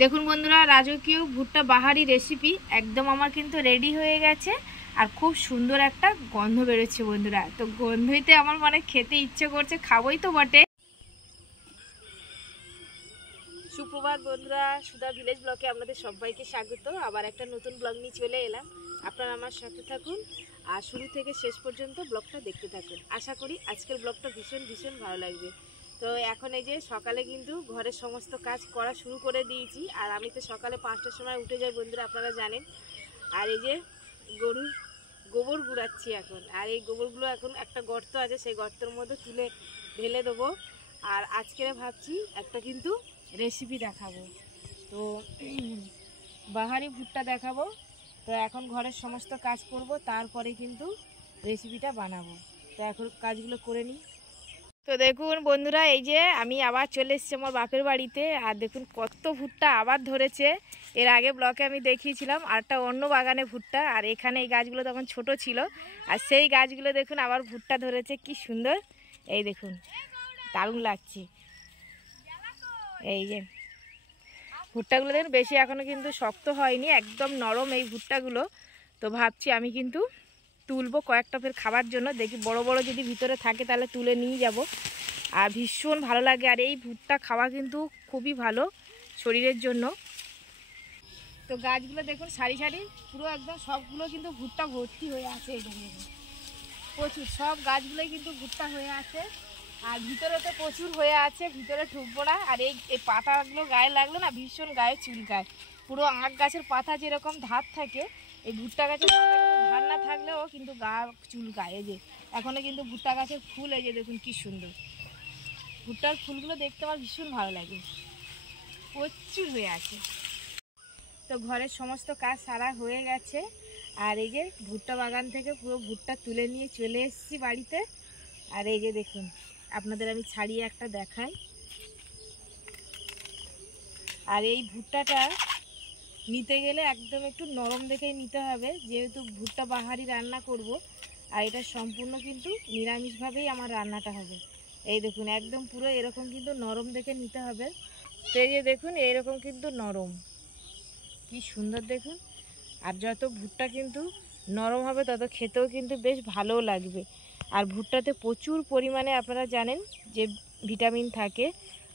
দেখুন বন্ধুরা, রাজকীয় ভুট্টা বাহারি রেসিপি একদম আমার কিন্তু রেডি হয়ে গেছে। আর খুব সুন্দর একটা গন্ধ বেরোচ্ছে বন্ধুরা। তো গন্ধইতে আমার মানে খেতে ইচ্ছে করছে, খাবোই তো বটে। সুপ্রভাত বন্ধুরা, সুধা ভিলেজ ব্লগে আপনাদের সবাইকে স্বাগত। আবার একটা নতুন ব্লগ নিয়ে চলে এলাম। আপনারা আমার সাথে থাকুন আর শুরু থেকে শেষ পর্যন্ত ব্লগটা দেখতে থাকুন। আশা করি আজকের ব্লগটা ভীষণ ভীষণ ভালো লাগবে। তো এখন এই যে সকালে কিন্তু ঘরের সমস্ত কাজ করা শুরু করে দিয়েছি। আর আমি তো সকালে 5টার সময় উঠে যাই বন্ধুরা, আপনারা জানেন। আর এই যে গরুর গোবর গুড়াচ্ছি এখন। আর এই গোবরগুলো এখন একটা গর্ত আছে, সেই গর্তের মধ্যে তুলে ঢেলে দেবো। আর আজকে ভাবছি একটা কিন্তু রেসিপি দেখাবো। তো বাহারি ভুট্টা দেখাবো। তো এখন ঘরের সমস্ত কাজ করব, তারপরে কিন্তু রেসিপিটা বানাবো। তো এখন কাজগুলো করে নিই। তো দেখুন বন্ধুরা, এই যে আমি আবার চলে এসেছি আমার বাপের বাড়িতে। আর দেখুন কত ভুট্টা আবার ধরেছে। এর আগে ব্লকে আমি দেখিয়েছিলাম আরটা অন্য বাগানে ভুট্টা। আর এখানে এই গাছগুলো তখন ছোট ছিল, আর সেই গাছগুলো দেখুন আবার ভুট্টা ধরেছে, কি সুন্দর। এই দেখুন, দারুণ লাগছে। এই যে ভুট্টাগুলো দেখুন বেশি এখনও কিন্তু শক্ত হয়নি, একদম নরম এই ভুট্টাগুলো। তো ভাবছি আমি কিন্তু তুলবো কয়েকটা ফের খাবার জন্য। দেখি বড় বড় যদি ভিতরে থাকে তাহলে তুলে নিয়ে যাব। আর ভীষণ ভালো লাগে। আর এই ভুট্টা খাওয়া কিন্তু খুবই ভালো শরীরের জন্য। তো গাছগুলো দেখুন সারি সারি পুরো একদম সবগুলো কিন্তু ভুট্টা ভর্তি হয়ে আছে। এই দেখুন প্রচুর, সব গাছগুলোই কিন্তু ভুট্টা হয়ে আছে। আর ভিতরে তো প্রচুর হয়ে আছে, ভিতরে ঢুকবো না। আর এই পাতাগুলো গায়ে লাগলো না, ভীষণ গায়ে চুলকায়। পুরো আখ গাছের পাতা যেরকম ধার থাকে, এই ভুট্টা গাছের পাতা কিন্তু ধার না থাকলেও কিন্তু গা চুলকায়। এই যে এখনও কিন্তু ভুট্টা গাছের ফুল, এই যে দেখুন কি সুন্দর। ভুট্টার ফুলগুলো দেখতে আমার ভীষণ ভালো লাগে, প্রচুর হয়ে আছে। তো ঘরের সমস্ত কাজ সারা হয়ে গেছে। আর এই যে ভুট্টা বাগান থেকে পুরো ভুট্টা তুলে নিয়ে চলে এসেছি বাড়িতে। আর এই যে দেখুন, আপনাদের আমি ছাড়িয়ে একটা দেখাই। আর এই ভুট্টাটা নিতে গেলে একদম একটু নরম দেখেই নিতে হবে, যেহেতু ভুট্টা বাহারি রান্না করব। আর এটা সম্পূর্ণ কিন্তু নিরামিষভাবেই আমার রান্নাটা হবে। এই দেখুন একদম পুরো এরকম কিন্তু নরম দেখে নিতে হবে। তো এই যে দেখুন এইরকম কিন্তু নরম, কি সুন্দর দেখুন। আর যত ভুট্টা কিন্তু নরম হবে তত খেতেও কিন্তু বেশ ভালোও লাগবে। আর ভুট্টাতে প্রচুর পরিমাণে আপনারা জানেন যে ভিটামিন থাকে,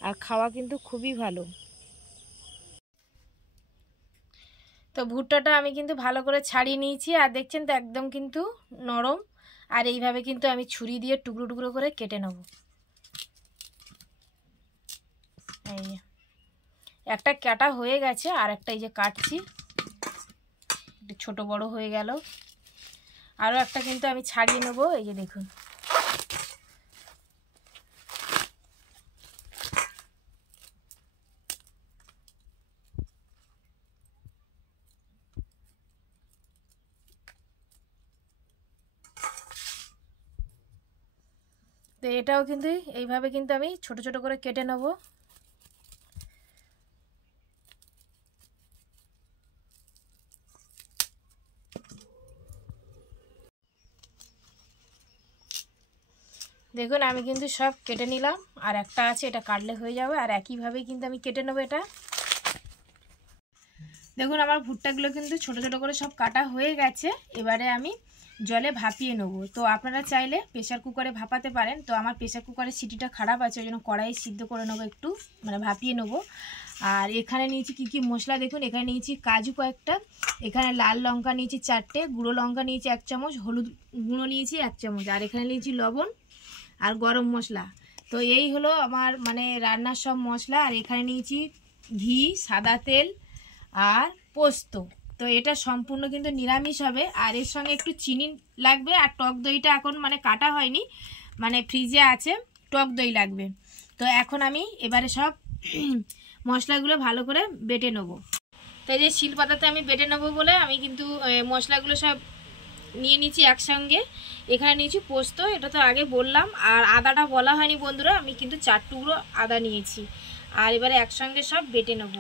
আর খাওয়া কিন্তু খুবই ভালো। তো ভুট্টাটা আমি কিন্তু ভালো করে ছাড়িয়ে নিয়েছি। আর দেখছেন তো একদম কিন্তু নরম। আর এইভাবে কিন্তু আমি ছুরি দিয়ে টুকরো টুকরো করে কেটে নেব। এই একটা কাটা হয়ে গেছে, আর একটা এই যে কাটছি, ছোট বড় হয়ে গেল। আরও একটা কিন্তু আমি ছাড়িয়ে নেব। এই যে দেখুন, তো এটাও কিন্তু এইভাবে কিন্তু আমি ছোট ছোট করে কেটে নেব। দেখুন আমি কিন্তু সব কেটে নিলাম, আর একটা আছে, এটা কাটলে হয়ে যাবে। আর একইভাবেই কিন্তু আমি কেটে নেবো এটা। দেখুন আমার ভুট্টাগুলো কিন্তু ছোট ছোট করে সব কাটা হয়ে গেছে। এবারে আমি জলে ভাপিয়ে নেব। তো আপনারা চাইলে প্রেসার কুকারে ভাপাতে পারেন। তো আমার প্রেসার কুকারের সিটিটা খারাপ আছে, ওই জন্য কড়াই সিদ্ধ করে নেবো, একটু মানে ভাপিয়ে নেবো। আর এখানে নিয়েছি কি কি মশলা দেখুন। এখানে নিয়েছি কাজু কয়েকটা, এখানে লাল লঙ্কা নিয়েছি 4টে, গুঁড়ো লঙ্কা নিয়েছি 1 চামচ, হলুদ গুঁড়ো নিয়েছি 1 চামচ, আর এখানে নিয়েছি লবণ আর গরম মশলা। তো এই হলো আমার মানে রান্নার সব মশলা। আর এখানে নিয়েছি ঘি, সাদা তেল আর পোস্ত। তো এটা সম্পূর্ণ কিন্তু নিরামিষ হবে। আর এর সঙ্গে একটু চিনি লাগবে। আর টক দইটা এখন মানে কাটা হয়নি, মানে ফ্রিজে আছে, টক দই লাগবে। তো এখন আমি এবারে সব মশলাগুলো ভালো করে বেটে নেবো। তো এই যে শিলপাতাতে আমি বেটে নেবো বলে আমি কিন্তু মশলাগুলো সব নিয়ে নিয়েছি একসঙ্গে। এখানে নিয়েছি পোস্ত, এটা তো আগে বললাম। আর আদাটা বলা হয়নি বন্ধুরা, আমি কিন্তু 4 টুকরো আদা নিয়েছি। আর এবারে একসঙ্গে সব বেটে নেব।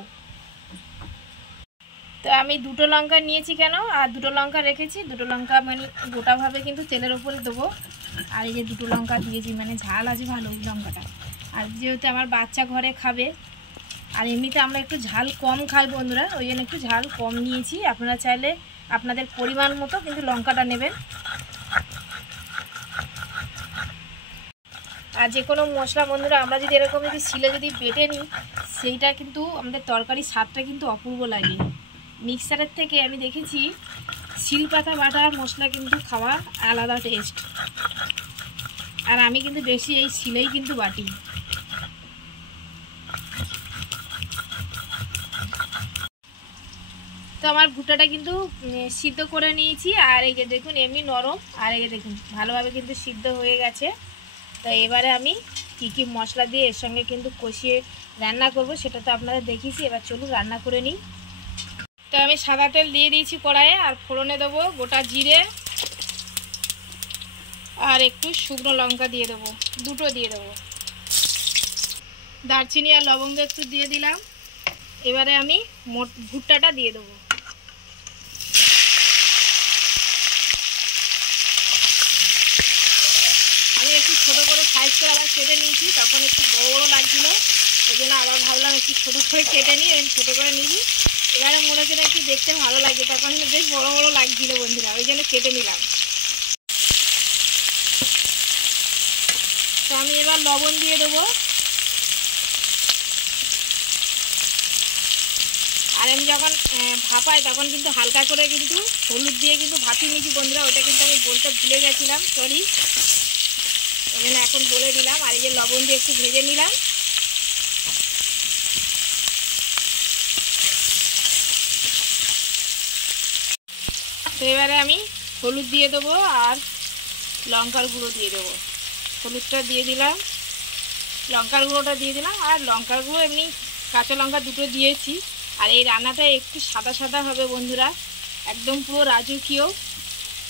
তো আমি 2টো লঙ্কা নিয়েছি কেন, আর 2টো লঙ্কা রেখেছি। 2টো লঙ্কা মানে গোটাভাবে কিন্তু তেলের ওপরে দেবো। আর এই যে 2টো লঙ্কা দিয়েছি, মানে ঝাল আছে ভালো লঙ্কাটা। আর যেহেতু আমার বাচ্চা ঘরে খাবে, আর এমনিতে আমরা একটু ঝাল কম খাই বন্ধুরা, ওই জন্য একটু ঝাল কম নিয়েছি। আপনারা চাইলে আপনাদের পরিমাণ মতো কিন্তু লঙ্কাটা নেবেন। আর যে কোনো মশলা বন্ধুরা আমরা যদি এরকম যদি শিলে যদি বেটে নিই, সেইটা কিন্তু আমাদের তরকারির স্বাদটা কিন্তু অপূর্ব লাগে। মিক্সারের থেকে আমি দেখেছি শিলপাতা বাটা মশলা কিন্তু খাওয়া আলাদা টেস্ট। আর আমি কিন্তু বেশি এই শিলেই কিন্তু বাটি। তো আমার ভুট্টাটা কিন্তু সিদ্ধ করে নিয়েছি। আর এই যে দেখুন এমনি নরম, আর এই যে দেখুন ভালোভাবে কিন্তু সিদ্ধ হয়ে গেছে। তো এবারে আমি কি কি মশলা দিয়ে এর সঙ্গে কিন্তু কষিয়ে রান্না করব সেটা তো আপনাদের দেখিয়েছি। এবার চলুন রান্না করে নিই। তো আমি সাদা তেল দিয়ে দিয়েছি কড়াইয়ে, আর ফোড়নে দেবো গোটা জিরে আর একটু শুকনো লঙ্কা দিয়ে দেবো, দুটো দিয়ে দেবো। দারচিনি আর লবঙ্গ একটু দিয়ে দিলাম। এবারে আমি ভুট্টাটা দিয়ে দেবো। আমি একটু ছোটো করে সাইজ করে আবার কেটে নিয়েছি, তখন একটু বড়ো বড়ো লাগছিল, ওই জন্য আবার ভাবলাম একটু ছোটো করে কেটে নিই। আমি ছোটো করে নিয়েছি। এবারে মনে হচ্ছে একটু দেখতে ভালো লাগছে, তখন বেশ বড় বড় লাগছিল বন্ধুরা, ওই জন্য কেটে নিলাম। তো আমি এবার লবণ দিয়ে দেবো। আর আমি যখন ভাপাই তখন কিন্তু হালকা করে কিন্তু হলুদ দিয়ে কিন্তু ভাপিয়ে নিয়েছি বন্ধুরা, ওটা কিন্তু আমি বলতে ভুলে গেছিলাম, সরি। ওই জন্য এখন বলে দিলাম। আর এই যে লবণ দিয়ে একটু ভেজে নিলাম। তো এবারে আমি হলুদ দিয়ে দেবো আর লঙ্কার গুঁড়ো দিয়ে দেবো। হলুদটা দিয়ে দিলাম, লঙ্কার গুঁড়োটা দিয়ে দিলাম, আর লঙ্কার গুঁড়ো এমনি কাঁচা লঙ্কা দুটো দিয়েছি। আর এই রান্নাটা একটু সাদা সাদা হবে বন্ধুরা, একদম পুরো রাজকীয়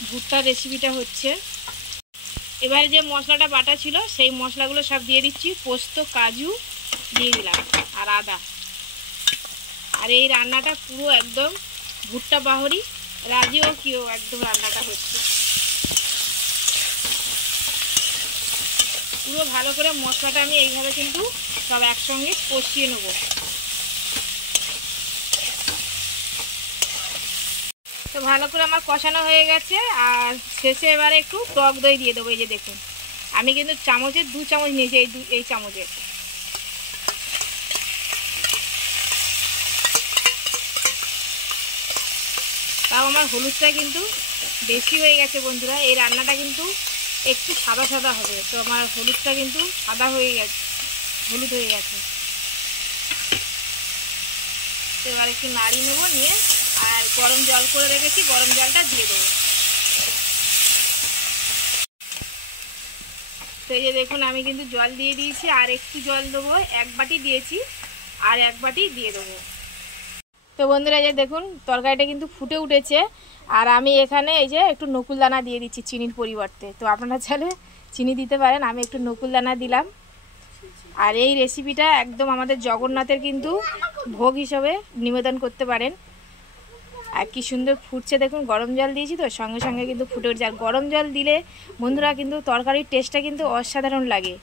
ভুট্টার রেসিপিটা হচ্ছে। এবারে যে মশলাটা বাটা ছিল সেই মশলাগুলো সব দিয়ে দিচ্ছি। পোস্ত, কাজু দিয়ে দিলাম আর আদা। আর এই রান্নাটা পুরো একদম ভুট্টা বাহরি রাজকীয় একদম রান্নাটা হচ্ছে। পুরো ভালো করে মশলাটা আমি এইভাবে কিন্তু সব একসঙ্গে কষিয়ে নেব। তো ভালো করে আমার কষানো হয়ে গেছে। আর শেষে এবারে একটু টক দই দিয়ে দেবো। এই যে দেখুন আমি কিন্তু চামচের 2 চামচ নিয়েছি, এই চামচের। তাও আমার হলুদটা কিন্তু বেশি হয়ে গেছে বন্ধুরা, এই রান্নাটা কিন্তু একটু সাদা সাদা হবে। তো আমার হলুদটা কিন্তু সাদা হয়ে গেছে, হলুদ হয়ে গেছে। তো এবার একটু নাড়িয়ে নেবো, নিয়ে আর গরম জল করে রেখেছি, গরম জলটা দিয়ে দেবো। তো এই যে দেখুন আমি কিন্তু জল দিয়ে দিয়েছি, আর একটু জল দেবো, 1 বাটি দিয়েছি, আর 1 বাটি দিয়ে দেবো। তো বন্ধুরা এই যে দেখুন তরকারিটা কিন্তু ফুটে উঠেছে। আর আমি এখানে এই যে একটু নকুলদানা দিয়ে দিচ্ছি চিনির পরিবর্তে। তো আপনারা চাইলে চিনি দিতে পারেন, আমি একটু নকুলদানা দিলাম। আর এই রেসিপিটা একদম আমাদের জগন্নাথের কিন্তু ভোগ হিসাবে নিবেদন করতে পারেন। আর কি সুন্দর ফুটছে দেখুন, গরম জল দিয়েছি তো সঙ্গে সঙ্গে কিন্তু ফুটে উঠছে। আর গরম জল দিলে বন্ধুরা কিন্তু তরকারির টেস্টটা কিন্তু অসাধারণ লাগে।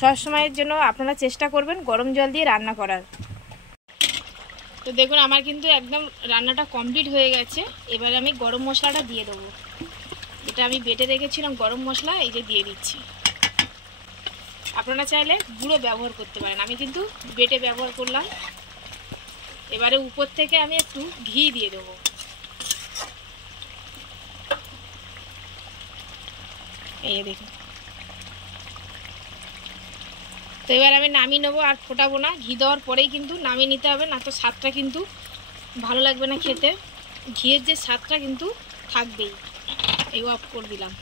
সবসময়ের জন্য আপনারা চেষ্টা করবেন গরম জল দিয়ে রান্না করার। তো দেখুন আমার কিন্তু একদম রান্নাটা কমপ্লিট হয়ে গেছে। এবার আমি গরম মশলাটা দিয়ে দেবো, যেটা আমি বেটে রেখেছিলাম গরম মশলা, এই যে দিয়ে দিচ্ছি। আপনারা চাইলে গুঁড়ো ব্যবহার করতে পারেন, আমি কিন্তু বেটে ব্যবহার করলাম। এবারে উপর থেকে আমি একটু ঘি দিয়ে দেবো। এই দেখুন। তো এবার আমি নামিয়ে নেবো, আর ফোটাবো না। ঘি দেওয়ার পরেই কিন্তু নামিয়ে নিতে হবে, না তো স্বাদটা কিন্তু ভালো লাগবে না খেতে। ঘিয়ের যে স্বাদটা কিন্তু থাকবেই। এই অফ করে দিলাম।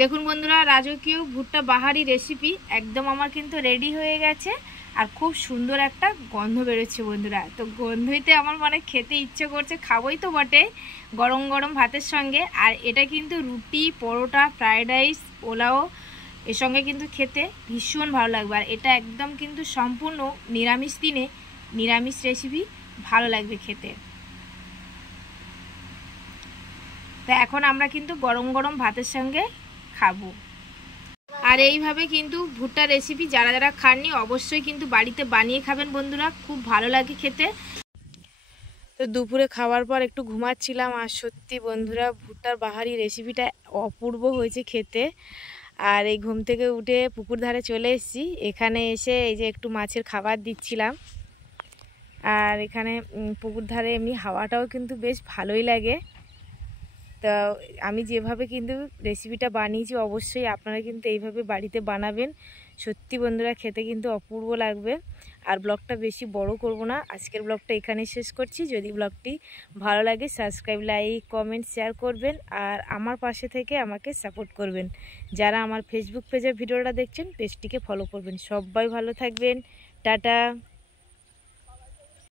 দেখুন বন্ধুরা রাজকীয় ভুট্টা বাহারি রেসিপি একদম আমার কিন্তু রেডি হয়ে গেছে। আর খুব সুন্দর একটা গন্ধ বেরোচ্ছে বন্ধুরা। তো গন্ধইতে আমার মানে খেতে ইচ্ছে করছে, খাবোই তো বটে গরম গরম ভাতের সঙ্গে। আর এটা কিন্তু রুটি, পরোটা, ফ্রায়েড রাইস, পোলাও এর সঙ্গে কিন্তু খেতে ভীষণ ভালো লাগবে। আর এটা একদম কিন্তু সম্পূর্ণ নিরামিষ দিনে নিরামিষ রেসিপি, ভালো লাগবে খেতে। তো এখন আমরা কিন্তু গরম গরম ভাতের সঙ্গে খাবো। আর এইভাবে কিন্তু ভুট্টা রেসিপি যারা যারা খাননি অবশ্যই কিন্তু বাড়িতে বানিয়ে খাবেন বন্ধুরা, খুব ভালো লাগে খেতে। তো দুপুরে খাওয়ার পর একটু ঘুমাচ্ছিলাম, আর সত্যি বন্ধুরা ভুট্টার বাহারি রেসিপিটা অপূর্ব হয়েছে খেতে। আর এই ঘুম থেকে উঠে পুকুর ধারে চলে এসেছি, এখানে এসে এই যে একটু মাছের খাবার দিচ্ছিলাম। আর এখানে পুকুর ধারে এমনি হাওয়াটাও কিন্তু বেশ ভালোই লাগে। তো আমি যেভাবে কিন্তু রেসিপিটা বানিয়েছি অবশ্যই আপনারা কিন্তু এইভাবে বাড়িতে বানাবেন, সত্যি বন্ধুরা খেতে কিন্তু অপূর্ব লাগবে। আর ব্লগটা বেশি বড় করব না, আজকের ব্লগটা এখানেই শেষ করছি। যদি ব্লগটি ভালো লাগে সাবস্ক্রাইব, লাইক, কমেন্ট, শেয়ার করবেন আর আমার পাশে থেকে আমাকে সাপোর্ট করবেন। যারা আমার ফেসবুক পেজে ভিডিওটা দেখছেন পেজটিকে ফলো করবেন। সবাই ভালো থাকবেন, টাটা।